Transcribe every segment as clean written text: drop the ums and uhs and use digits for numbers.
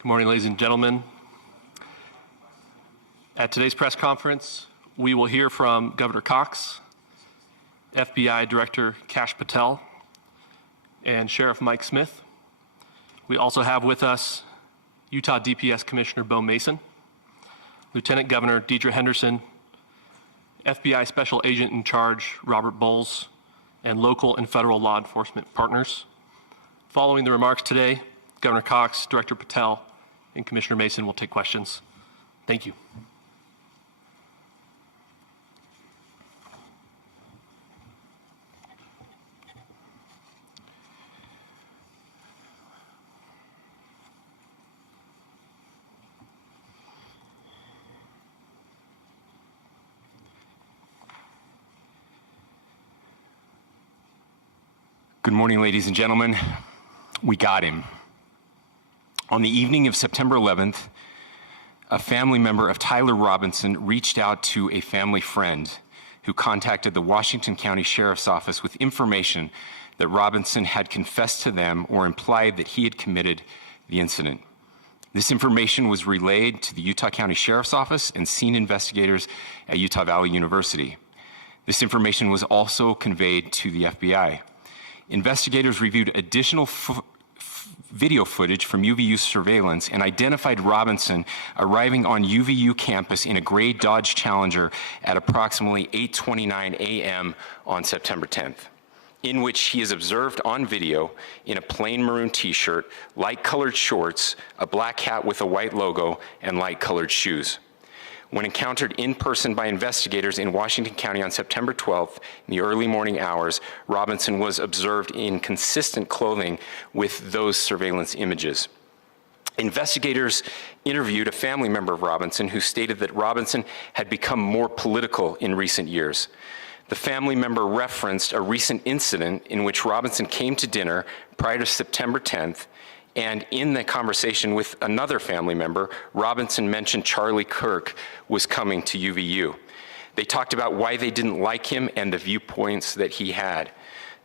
Good morning, ladies and gentlemen. At today's press conference, we will hear from Governor Cox, FBI Director Kash Patel, and Sheriff Mike Smith. We also have with us Utah DPS Commissioner Bo Mason, Lieutenant Governor Deidre Henderson, FBI Special Agent in Charge Robert Bowles, and local and federal law enforcement partners. Following the remarks today, Governor Cox, Director Patel, and Commissioner Mason will take questions. Thank you. Good morning, ladies and gentlemen. We got him. On the evening of September 11th, a family member of Tyler Robinson reached out to a family friend who contacted the Washington County Sheriff's Office with information that Robinson had confessed to them or implied that he had committed the incident. This information was relayed to the Utah County Sheriff's Office and scene investigators at Utah Valley University. This information was also conveyed to the FBI. Investigators reviewed additional video footage from UVU surveillance and identified Robinson arriving on UVU campus in a gray Dodge Challenger at approximately 8:29 a.m. on September 10th, in which he is observed on video in a plain maroon t-shirt, light-colored shorts, a black hat with a white logo, and light-colored shoes. When encountered in person by investigators in Washington County on September 12th, in the early morning hours, Robinson was observed in consistent clothing with those surveillance images. Investigators interviewed a family member of Robinson who stated that Robinson had become more political in recent years. The family member referenced a recent incident in which Robinson came to dinner prior to September 10th, and in the conversation with another family member, Robinson mentioned Charlie Kirk was coming to UVU. They talked about why they didn't like him and the viewpoints that he had.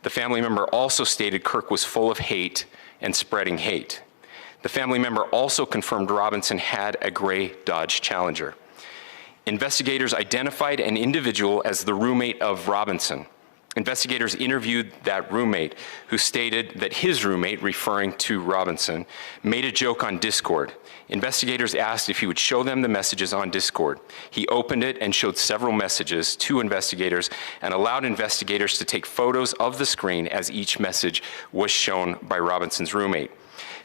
The family member also stated Kirk was full of hate and spreading hate. The family member also confirmed Robinson had a gray Dodge Challenger. Investigators identified an individual as the roommate of Robinson. Investigators interviewed that roommate, who stated that his roommate, referring to Robinson, made a joke on Discord. Investigators asked if he would show them the messages on Discord. He opened it and showed several messages to investigators and allowed investigators to take photos of the screen as each message was shown by Robinson's roommate.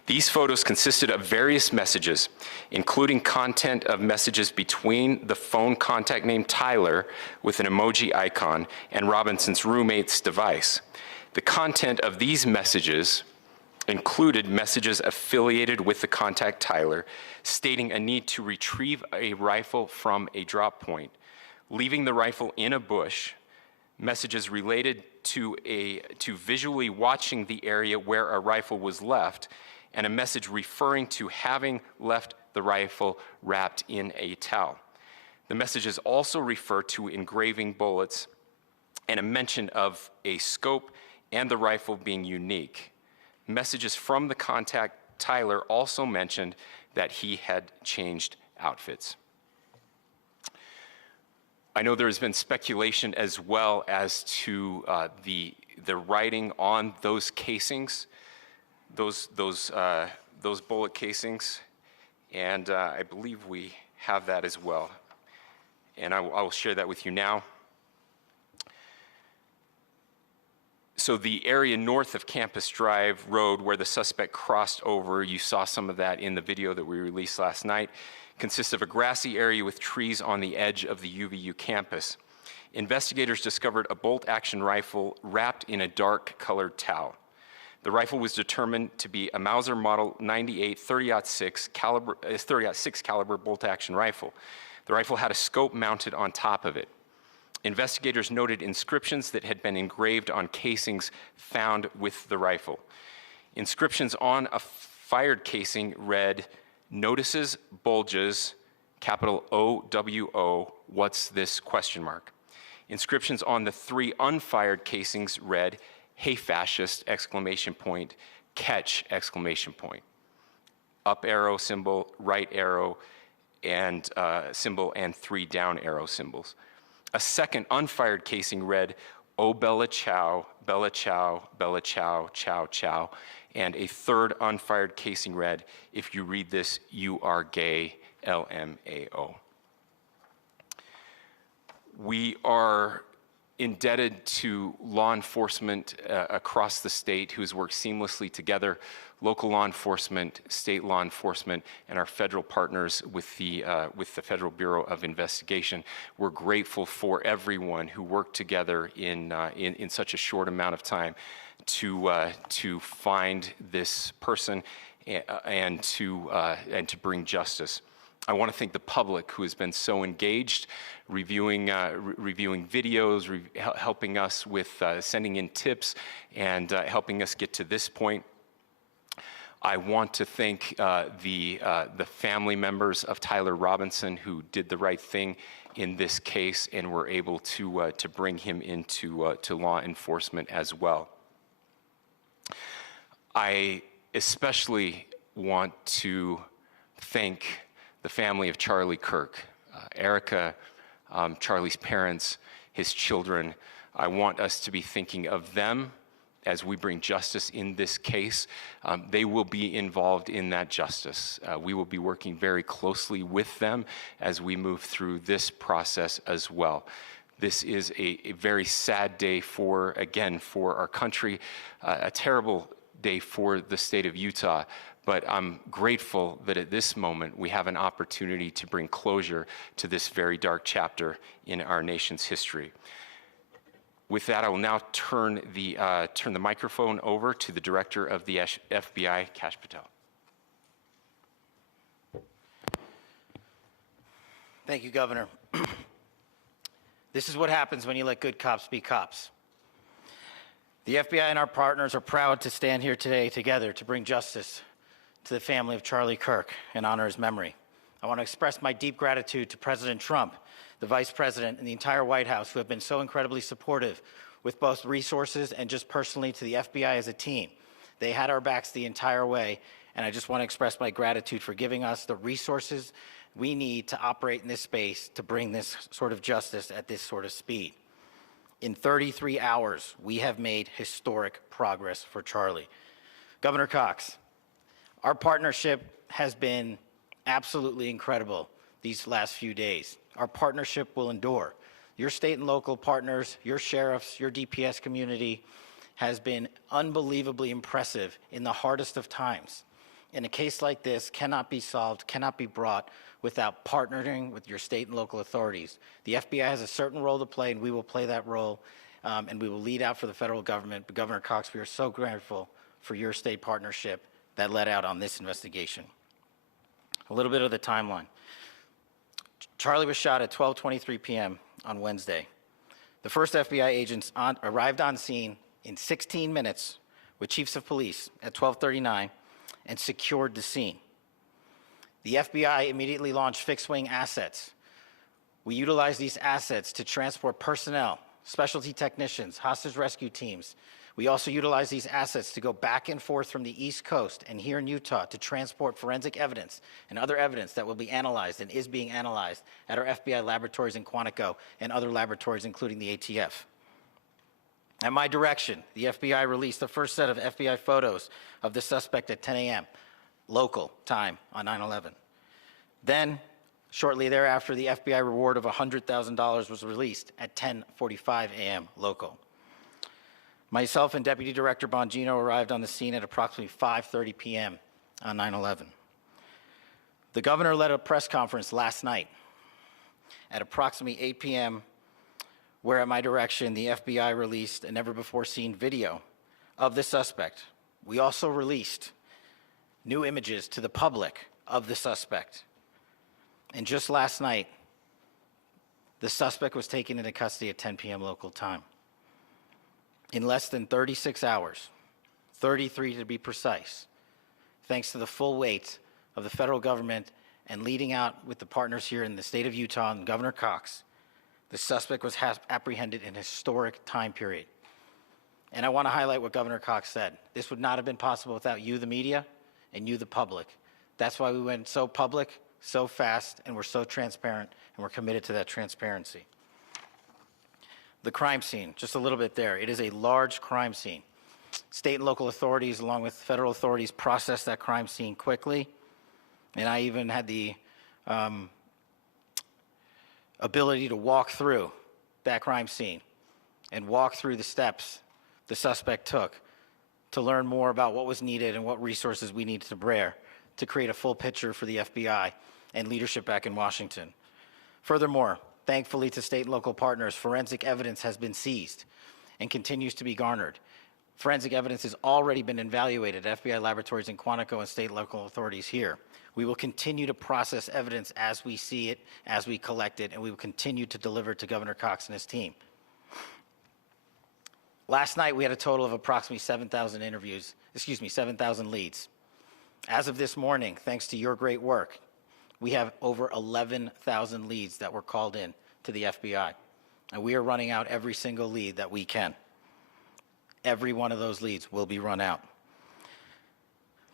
These photos consisted of various messages, including content of messages between the phone contact name Tyler with an emoji icon and Robinson's roommate's device. The content of these messages included messages affiliated with the contact Tyler, stating a need to retrieve a rifle from a drop point, leaving the rifle in a bush, messages related to visually watching the area where a rifle was left, and a message referring to having left the rifle wrapped in a towel. The messages also refer to engraving bullets and a mention of a scope and the rifle being unique. Messages from the contact Tyler also mentioned that he had changed outfits. I know there has been speculation as well as to the writing on those casings, those bullet casings, and I believe we have that as well. And I will share that with you now. So the area north of Campus Drive Road where the suspect crossed over, you saw some of that in the video that we released last night, consists of a grassy area with trees on the edge of the UVU campus. Investigators discovered a bolt-action rifle wrapped in a dark-colored towel. The rifle was determined to be a Mauser Model 98 30-06 caliber bolt-action rifle. The rifle had a scope mounted on top of it. Investigators noted inscriptions that had been engraved on casings found with the rifle. Inscriptions on a fired casing read, "Notices, bulges, capital O-W-O, what's this, question mark." Inscriptions on the 3 unfired casings read, "Hey fascist, exclamation point, catch, exclamation point." up arrow symbol, right arrow, and symbol, and 3 down arrow symbols. A second unfired casing read, "Oh Bella Chow, Bella Chow, Bella Chow, Chow Chow," and a third unfired casing read, "If you read this, you are gay, LMAO." We are indebted to law enforcement across the state who has worked seamlessly together, local law enforcement, state law enforcement, and our federal partners with the Federal Bureau of Investigation. We're grateful for everyone who worked together in such a short amount of time to find this person and to bring justice. I want to thank the public who has been so engaged, reviewing videos, helping us with sending in tips, and helping us get to this point. I want to thank the family members of Tyler Robinson who did the right thing in this case and were able to bring him into to law enforcement as well. I especially want to thank the family of Charlie Kirk, Erica, Charlie's parents, his children. I want us to be thinking of them as we bring justice in this case. They will be involved in that justice. We will be working very closely with them as we move through this process as well. This is a very sad day for our country, a terrible day for the state of Utah. But I'm grateful that at this moment we have an opportunity to bring closure to this very dark chapter in our nation's history. With that, I will now turn the microphone over to the Director of the FBI, Kash Patel. Thank you, Governor. This is what happens when you let good cops be cops. The FBI and our partners are proud to stand here today together to bring justice to the family of Charlie Kirk and honor his memory. I want to express my deep gratitude to President Trump, the Vice President, and the entire White House who have been so incredibly supportive with both resources and just personally to the FBI as a team. They had our backs the entire way, and I just want to express my gratitude for giving us the resources we need to operate in this space to bring this sort of justice at this sort of speed. In 33 hours, we have made historic progress for Charlie. Governor Cox, our partnership has been absolutely incredible these last few days. Our partnership will endure. Your state and local partners, your sheriffs, your DPS community has been unbelievably impressive in the hardest of times. And a case like this cannot be solved, cannot be brought without partnering with your state and local authorities. The FBI has a certain role to play, and we will play that role, and we will lead out for the federal government. But Governor Cox, we are so grateful for your state partnership that led out on this investigation. A little bit of the timeline. Charlie was shot at 12:23 p.m. on Wednesday. The first FBI agents arrived on scene in 16 minutes with chiefs of police at 12:39 and secured the scene. The FBI immediately launched fixed-wing assets. We utilized these assets to transport personnel, specialty technicians, hostage rescue teams. We also utilize these assets to go back and forth from the East Coast and here in Utah to transport forensic evidence and other evidence that will be analyzed and is being analyzed at our FBI laboratories in Quantico and other laboratories, including the ATF. At my direction, the FBI released the first set of FBI photos of the suspect at 10 a.m. local time on 9/11. Then, shortly thereafter, the FBI reward of $100,000 was released at 10:45 a.m. local. Myself and Deputy Director Bongino arrived on the scene at approximately 5:30 p.m. on 9/11. The governor led a press conference last night at approximately 8 p.m., where at my direction, the FBI released a never-before-seen video of the suspect. We also released new images to the public of the suspect. And just last night, the suspect was taken into custody at 10 p.m. local time. In less than 36 hours, 33 to be precise, thanks to the full weight of the federal government and leading out with the partners here in the state of Utah and Governor Cox, the suspect was apprehended in a historic time period. And I want to highlight what Governor Cox said. This would not have been possible without you, the media, and you, the public. That's why we went so public, so fast, and we're so transparent, and we're committed to that transparency. The crime scene, just a little bit there. It is a large crime scene. State and local authorities, along with federal authorities, processed that crime scene quickly. And I even had the ability to walk through that crime scene and walk through the steps the suspect took to learn more about what was needed and what resources we needed to bear to create a full picture for the FBI and leadership back in Washington. Furthermore, thankfully to state and local partners, forensic evidence has been seized and continues to be garnered. Forensic evidence has already been evaluated at FBI laboratories in Quantico and state and local authorities here. We will continue to process evidence as we see it, as we collect it, and we will continue to deliver it to Governor Cox and his team. Last night, we had a total of approximately 7,000 leads. As of this morning, thanks to your great work, we have over 11,000 leads that were called in to the FBI. And we are running out every single lead that we can. Every one of those leads will be run out.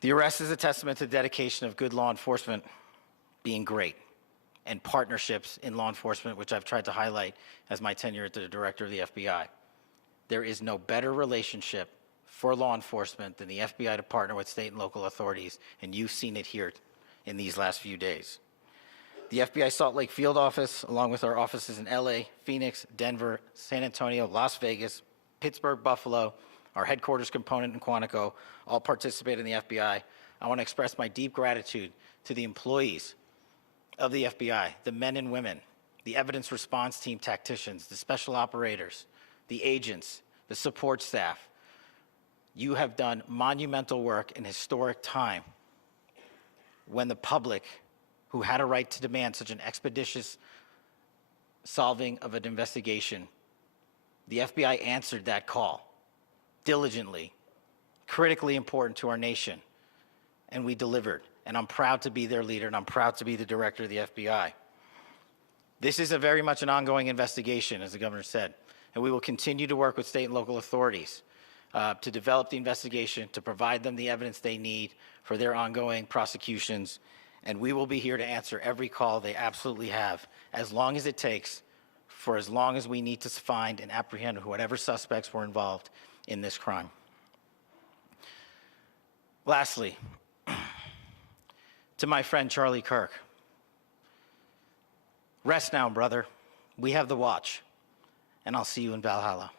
The arrest is a testament to the dedication of good law enforcement being great and partnerships in law enforcement, which I've tried to highlight as my tenure as the director of the FBI. There is no better relationship for law enforcement than the FBI to partner with state and local authorities, and you've seen it here in these last few days. The FBI Salt Lake Field Office, along with our offices in LA, Phoenix, Denver, San Antonio, Las Vegas, Pittsburgh, Buffalo, our headquarters component in Quantico, all participate in the FBI. I want to express my deep gratitude to the employees of the FBI, the men and women, the evidence response team tacticians, the special operators, the agents, the support staff. You have done monumental work in historic time when the public, who had a right to demand such an expeditious solving of an investigation, the FBI answered that call diligently, critically important to our nation, and we delivered. And I'm proud to be their leader, and I'm proud to be the director of the FBI. This is very much an ongoing investigation, as the governor said, and we will continue to work with state and local authorities to develop the investigation, to provide them the evidence they need for their ongoing prosecutions, and we will be here to answer every call they absolutely have, as long as it takes, for as long as we need to find and apprehend whatever suspects were involved in this crime. Lastly, to my friend Charlie Kirk, rest now, brother. We have the watch, and I'll see you in Valhalla.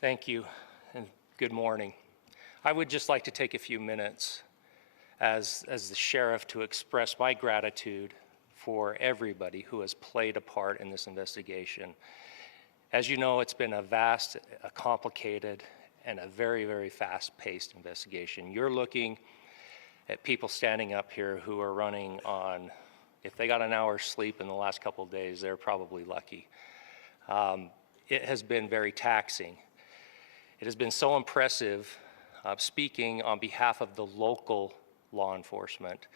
Thank you, and good morning. I would just like to take a few minutes as the sheriff to express my gratitude for everybody who has played a part in this investigation. As you know, it's been a vast, a complicated, and a very, very fast-paced investigation. You're looking at people standing up here who are running on, if they got an hour's sleep in the last couple of days, they're probably lucky. It has been very taxing. It has been so impressive, speaking on behalf of the local law enforcement,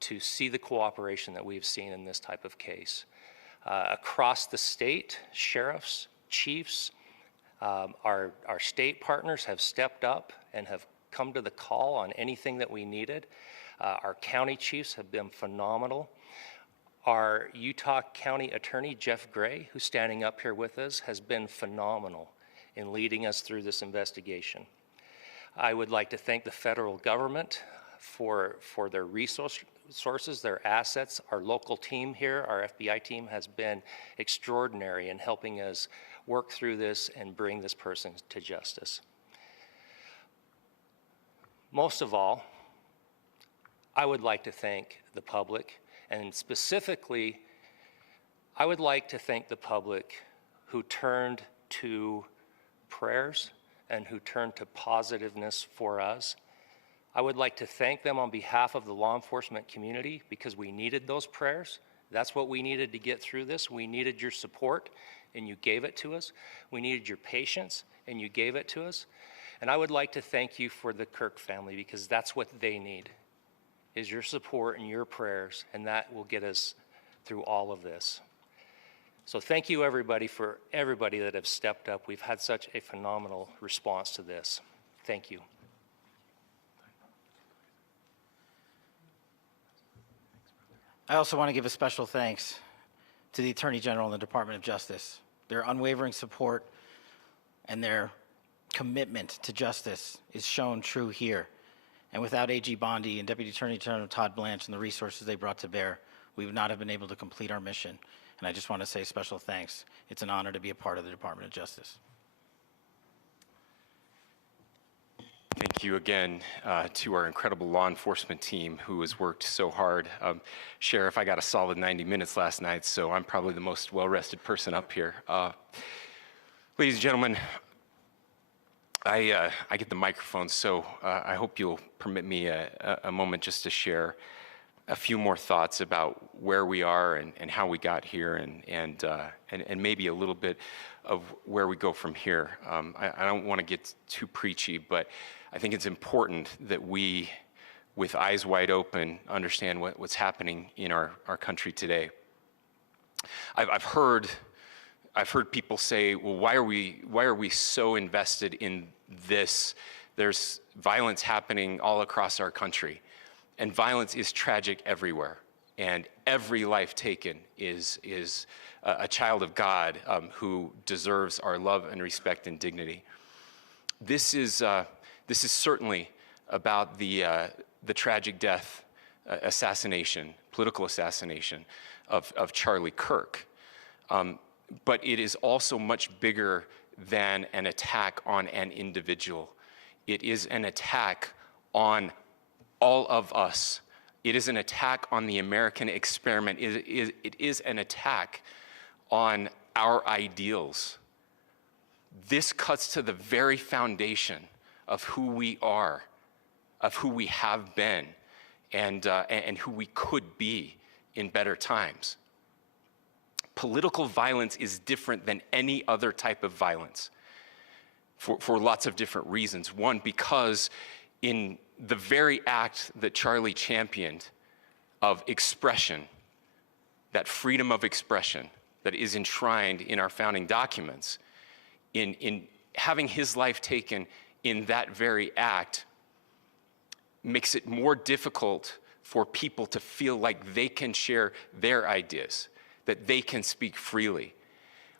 to see the cooperation that we've seen in this type of case. Across the state, sheriffs, chiefs, our state partners have stepped up and have come to the call on anything that we needed. Our county chiefs have been phenomenal. Our Utah County Attorney, Jeff Gray, who's standing up here with us, has been phenomenal in leading us through this investigation. I would like to thank the federal government for their resources, their assets. Our local team here, our FBI team, has been extraordinary in helping us work through this and bring this person to justice. Most of all, I would like to thank the public, and specifically, I would like to thank the public who turned to prayers and who turned to positiveness for us. I would like to thank them on behalf of the law enforcement community, because we needed those prayers. That's what we needed to get through this. We needed your support, and you gave it to us. We needed your patience, and you gave it to us. And I would like to thank you for the Kirk family, because that's what they need, is your support and your prayers, and that will get us through all of this. So thank you everybody for everybody that have stepped up. We've had such a phenomenal response to this. Thank you. I also want to give a special thanks to the Attorney General and the Department of Justice. Their unwavering support and their commitment to justice is shown true here. And without AG Bondi and Deputy Attorney General Todd Blanche and the resources they brought to bear, we would not have been able to complete our mission. And I just want to say special thanks. It's an honor to be a part of the Department of Justice. Thank you again to our incredible law enforcement team who has worked so hard. Sheriff, I got a solid 90 minutes last night, so I'm probably the most well-rested person up here. Ladies and gentlemen, I get the microphone, so I hope you'll permit me a moment just to share a few more thoughts about where we are and how we got here and maybe a little bit of where we go from here. I don't want to get too preachy, but I think it's important that we, with eyes wide open, understand what's happening in our country today. I've heard people say, well, why are we so invested in this? There's violence happening all across our country, and violence is tragic everywhere. And every life taken is a child of God who deserves our love and respect and dignity. This is certainly about the tragic death, political assassination of Charlie Kirk. But it is also much bigger than an attack on an individual. It is an attack on all of us. It is an attack on the American experiment. It is an attack on our ideals. This cuts to the very foundation of who we are, of who we have been, and who we could be in better times. Political violence is different than any other type of violence for lots of different reasons. One, because in the very act that Charlie championed of expression, that freedom of expression that is enshrined in our founding documents, in having his life taken in that very act, makes it more difficult for people to feel like they can share their ideas, that they can speak freely.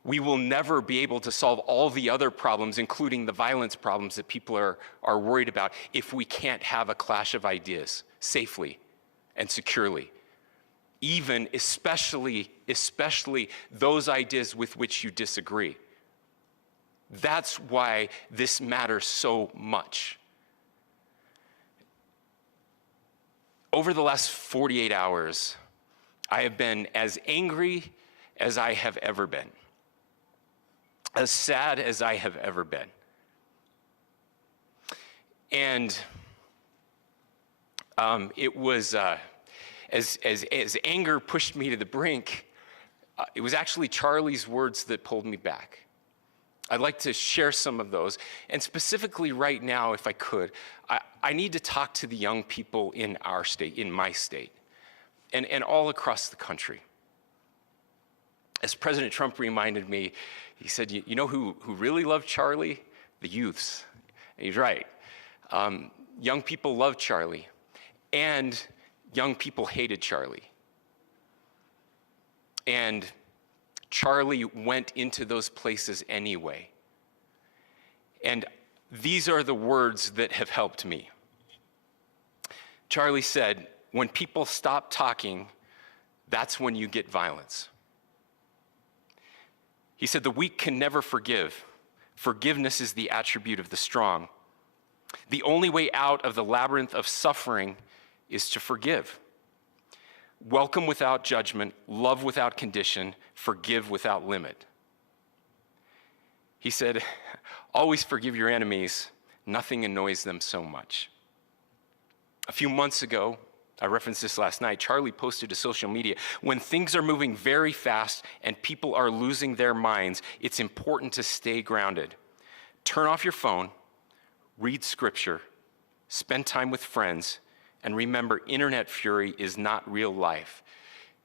We will never be able to solve all the other problems, including the violence problems that people are worried about, if we can't have a clash of ideas safely and securely. Even, especially those ideas with which you disagree. That's why this matters so much. Over the last 48 hours, I have been as angry as I have ever been, as sad as I have ever been. And it was, as anger pushed me to the brink, it was actually Charlie's words that pulled me back. I'd like to share some of those. And specifically right now, if I could, I need to talk to the young people in our state, in my state, and all across the country. As President Trump reminded me, he said, you know who really loved Charlie? The youths. And he's right. Young people loved Charlie, and young people hated Charlie. And Charlie went into those places anyway. And these are the words that have helped me. Charlie said, when people stop talking, that's when you get violence. He said, the weak can never forgive. Forgiveness is the attribute of the strong. The only way out of the labyrinth of suffering is to forgive. Welcome without judgment, love without condition, forgive without limit. He said, always forgive your enemies. Nothing annoys them so much. A few months ago, I referenced this last night, Charlie posted to social media, when things are moving very fast and people are losing their minds, it's important to stay grounded. Turn off your phone, read scripture, spend time with friends, and remember, internet fury is not real life.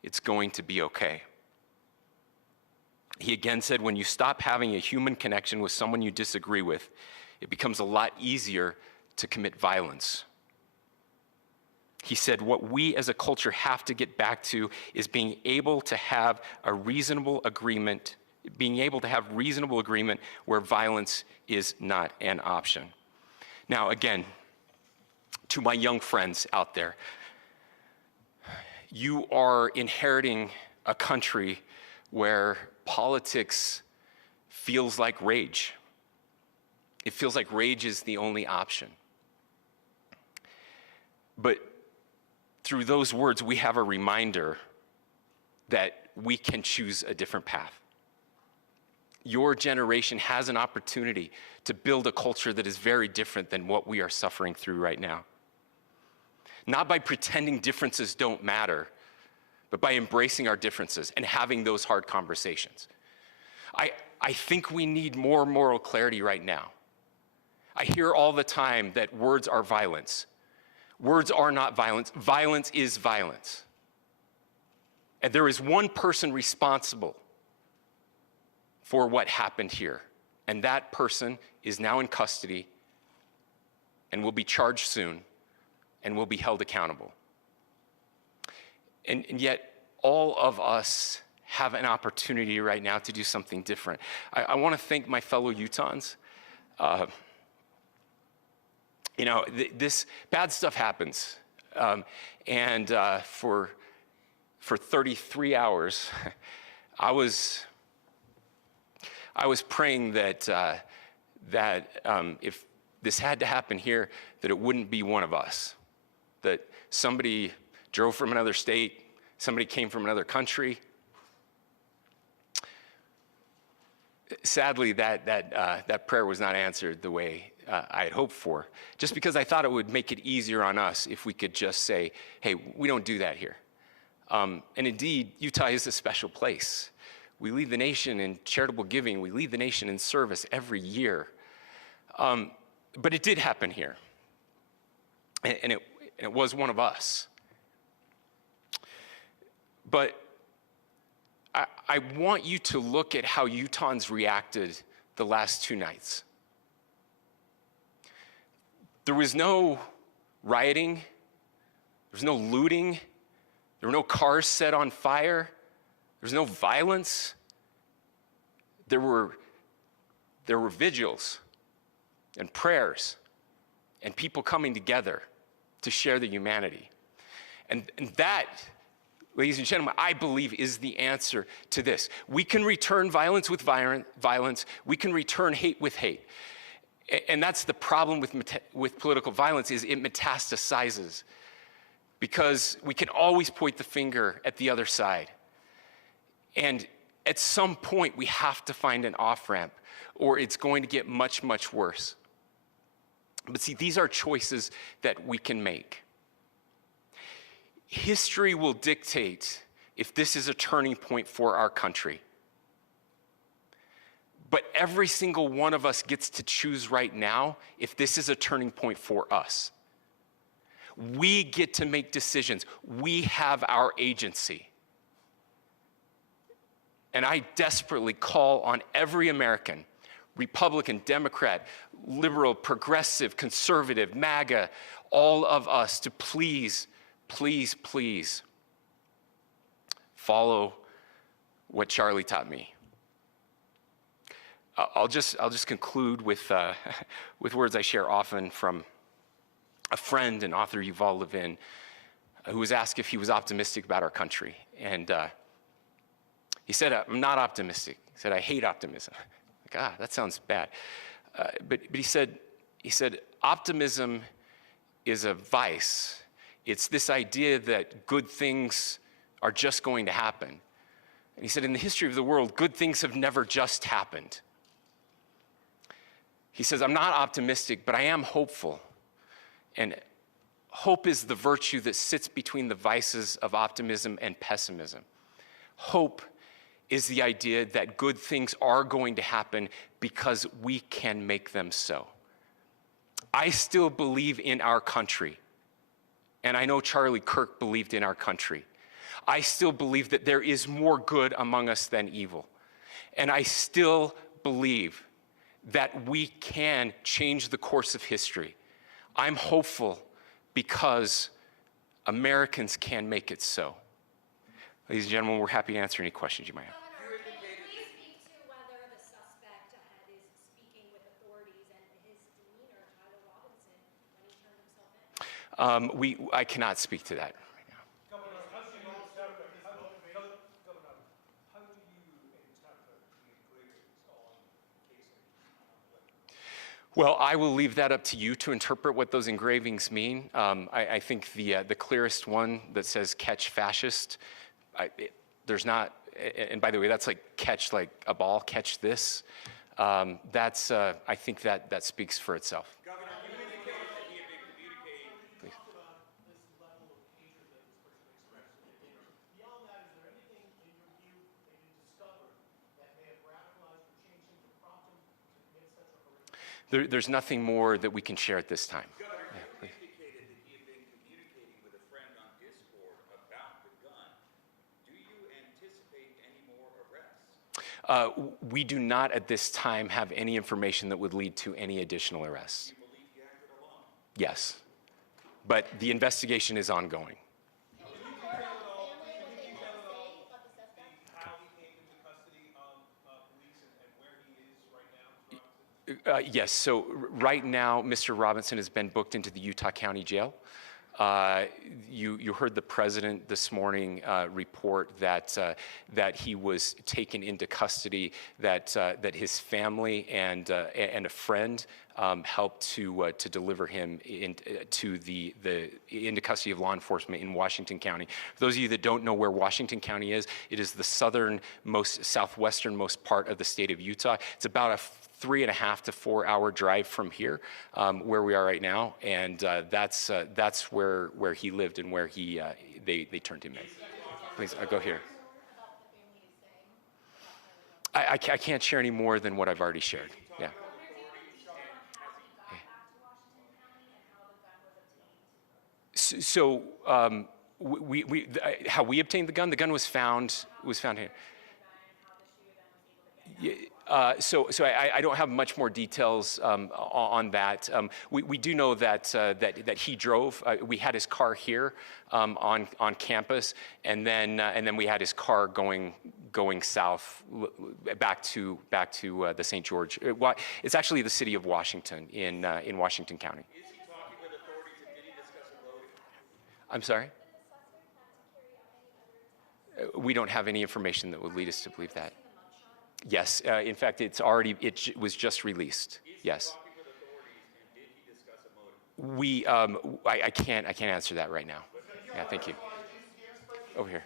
It's going to be okay. He again said, when you stop having a human connection with someone you disagree with, it becomes a lot easier to commit violence. He said, what we as a culture have to get back to is being able to have a reasonable agreement, where violence is not an option. Now, again, to my young friends out there, you are inheriting a country where politics feels like rage. It feels like rage is the only option. But through those words, we have a reminder that we can choose a different path. Your generation has an opportunity to build a culture that is very different than what we are suffering through right now. Not by pretending differences don't matter, but by embracing our differences and having those hard conversations. I think we need more moral clarity right now. I hear all the time that words are violence. Words are not violence. Violence is violence. And there is one person responsible for what happened here. And that person is now in custody and will be charged soon and will be held accountable. And yet, all of us have an opportunity right now to do something different. I want to thank my fellow Utahns. This bad stuff happens. For 33 hours, I was praying that if this had to happen here, that it wouldn't be one of us. That somebody drove from another state, somebody came from another country. Sadly, that prayer was not answered the way I had hoped for, just because I thought it would make it easier on us if we could just say, hey, we don't do that here. And indeed, Utah is a special place. We lead the nation in charitable giving. We lead the nation in service every year. But it did happen here. And it was one of us. But I want you to look at how Utahns reacted the last 2 nights. There was no rioting. There was no looting. There were no cars set on fire. There was no violence. There were vigils and prayers and people coming together to share the humanity. And that, ladies and gentlemen, I believe is the answer to this. We can return violence with violence. We can return hate with hate. And that's the problem with political violence, is it metastasizes. Because we can always point the finger at the other side. And at some point, we have to find an off-ramp, or it's going to get much, much worse. But see, these are choices that we can make. History will dictate if this is a turning point for our country. But every single one of us gets to choose right now if this is a turning point for us. We get to make decisions. We have our agency. And I desperately call on every American, Republican, Democrat, liberal, progressive, conservative, MAGA, all of us to please, please, please follow what Charlie taught me. I'll just conclude with words I share often from a friend and author, Yuval Levin, who was asked if he was optimistic about our country. And he said, I'm not optimistic. He said, I hate optimism. Like, that sounds bad. But he said, optimism is a vice. It's this idea that good things are just going to happen. And he said, in the history of the world, good things have never just happened. He says, I'm not optimistic, but I am hopeful. And hope is the virtue that sits between the vices of optimism and pessimism. Hope is the idea that good things are going to happen because we can make them so. I still believe in our country. And I know Charlie Kirk believed in our country. I still believe that there is more good among us than evil. And I still believe that we can change the course of history. I'm hopeful because Americans can make it so. Ladies and gentlemen, we're happy to answer any questions you might have. Governor, can you speak to whether the suspect is speaking with authorities and his demeanor, Tyler Robinson, when he turned himself in? I cannot speak to that right now. Governor, how do you interpret the engravings on casing? Well, I will leave that up to you to interpret what those engravings mean. I think the clearest one that says "catch fascist," there's not, and by the way, that's like catch like a ball, catch this. That's I think that speaks for itself. Governor, you indicated that he had been communicating. Please. Talked about this level of hatred that this person expressed. Beyond that, is there anything in your view that you discovered that may have radicalized or changed him to prompt him to commit such a horrific? There's nothing more that we can share at this time. Governor, Yeah, you please. indicated that he had been communicating with a friend on Discord about the gun. Do you anticipate any more arrests? We do not at this time have any information that would lead to any additional arrests. Do you believe he acted alone? Yes, but the investigation is ongoing. How he came into custody of police and where he is right now? Yes, so right now, Mr. Robinson has been booked into the Utah County Jail. You heard the president this morning report that he was taken into custody, that his family and a friend helped to deliver him into custody of law enforcement in Washington County. For those of you that don't know where Washington County is, it is the southwesternmost part of the state of Utah. It's about a 3.5 to 4 hour drive from here, where we are right now, and that's where he lived and where they turned him in. Please, go here. I can't share any more than what I've already shared. Yeah. So how we obtained the gun was found here. So I don't have much more details on that. We do know that he drove. We had his car here on campus, and then we had his car going south back to the St. George. It's actually the city of Washington in Washington County. Is he talking with authorities and did he discuss a motive? I'm sorry? We don't have any information that would lead us to believe that. Yes, in fact, it was just released. Yes. Talking with authorities and did he discuss a motive? I can't answer that right now. Yeah, thank you. Over here.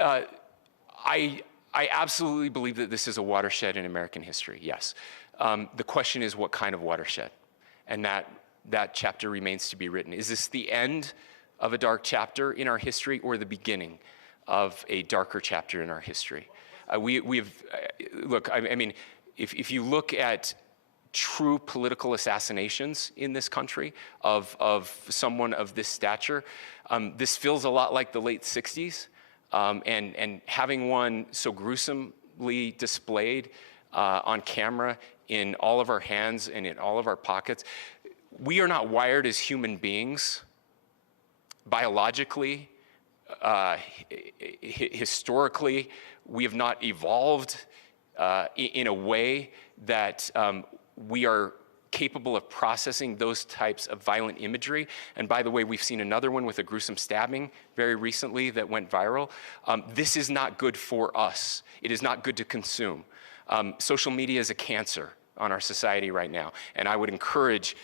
I absolutely believe that this is a watershed in American history, yes. The question is what kind of watershed? And that chapter remains to be written. Is this the end of a dark chapter in our history or the beginning of a darker chapter in our history? Look, I mean, if you look at true political assassinations in this country of someone of this stature, this feels a lot like the late 60s. And having one so gruesomely displayed on camera in all of our hands and in all of our pockets, we are not wired as human beings biologically, historically. We have not evolved in a way that we are capable of processing those types of violent imagery. And by the way, we've seen another one with a gruesome stabbing very recently that went viral. This is not good for us. It is not good to consume. Social media is a cancer on our society right now. And I would encourage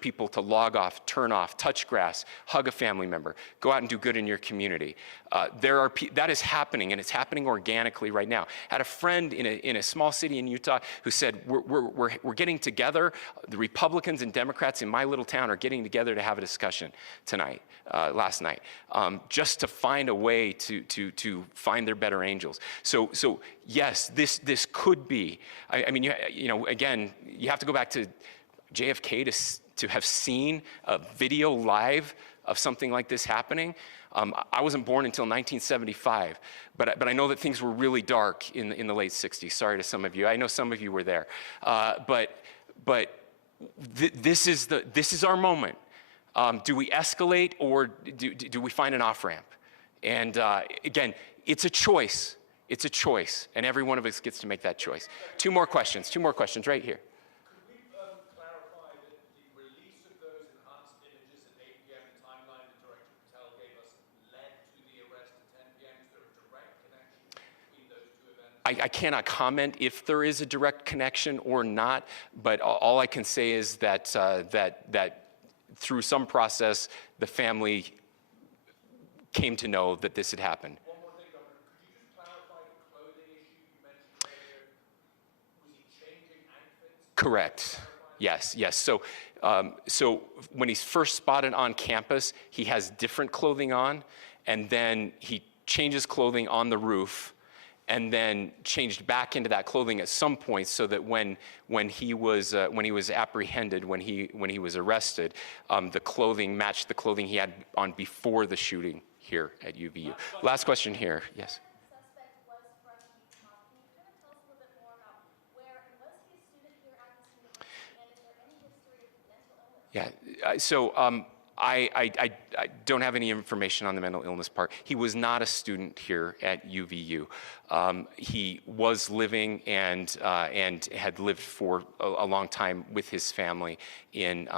people to log off, turn off, touch grass, hug a family member, go out and do good in your community. That is happening, and it's happening organically right now. I had a friend in a small city in Utah who said, we're getting together, the Republicans and Democrats in my little town are getting together to have a discussion last night, just to find a way to find their better angels. So yes, this could be, I mean, again, you have to go back to JFK to have seen a video live of something like this happening. I wasn't born until 1975, but I know that things were really dark in the late 60s. Sorry to some of you. I know some of you were there. This is our moment. Do we escalate, or do we find an off-ramp? And again, it's a choice. It's a choice, and every one of us gets to make that choice. Two more questions right here. Could we clarify that the release of those enhanced images at 8 p.m., the timeline that Director Patel gave us, led to the arrest at 10 p.m.? Is there a direct connection between those two events? I cannot comment if there is a direct connection or not, but all I can say is that through some process, the family came to know that this had happened. One more thing, Governor. Could you just clarify the clothing issue you mentioned earlier? Was he changing outfits? Correct. Yes. So when he's first spotted on campus, he has different clothing on, and then he changes clothing on the roof, and then changed back into that clothing at some point, so that when he was apprehended, when he was arrested, the clothing matched the clothing he had on before the shooting here at UVU. Last question here. Yes. Suspect was from Utah. Can you kind of tell us a little bit more about where, and was he a student here at this university, and is there any history of mental illness? Yeah. So I don't have any information on the mental illness part. He was not a student here at UVU. He was living and had lived for a long time with his family in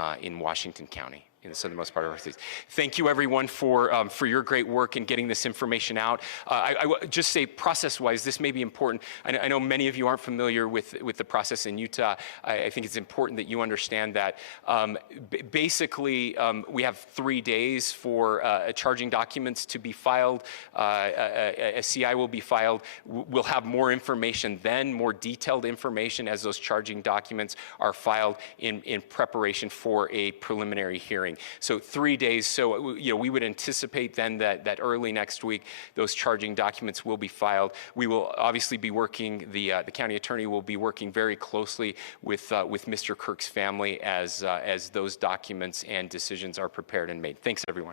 Washington County, in the southernmost part of our state. Thank you, everyone, for your great work in getting this information out. I would just say, process-wise, this may be important. I know many of you aren't familiar with the process in Utah. I think it's important that you understand that. Basically, we have 3 days for charging documents to be filed. A CI will be filed. We'll have more information then, more detailed information, as those charging documents are filed in preparation for a preliminary hearing. So 3 days. So we would anticipate then that early next week those charging documents will be filed. We will obviously be working. The county attorney will be working very closely with Mr. Kirk's family as those documents and decisions are prepared and made. Thanks, everyone.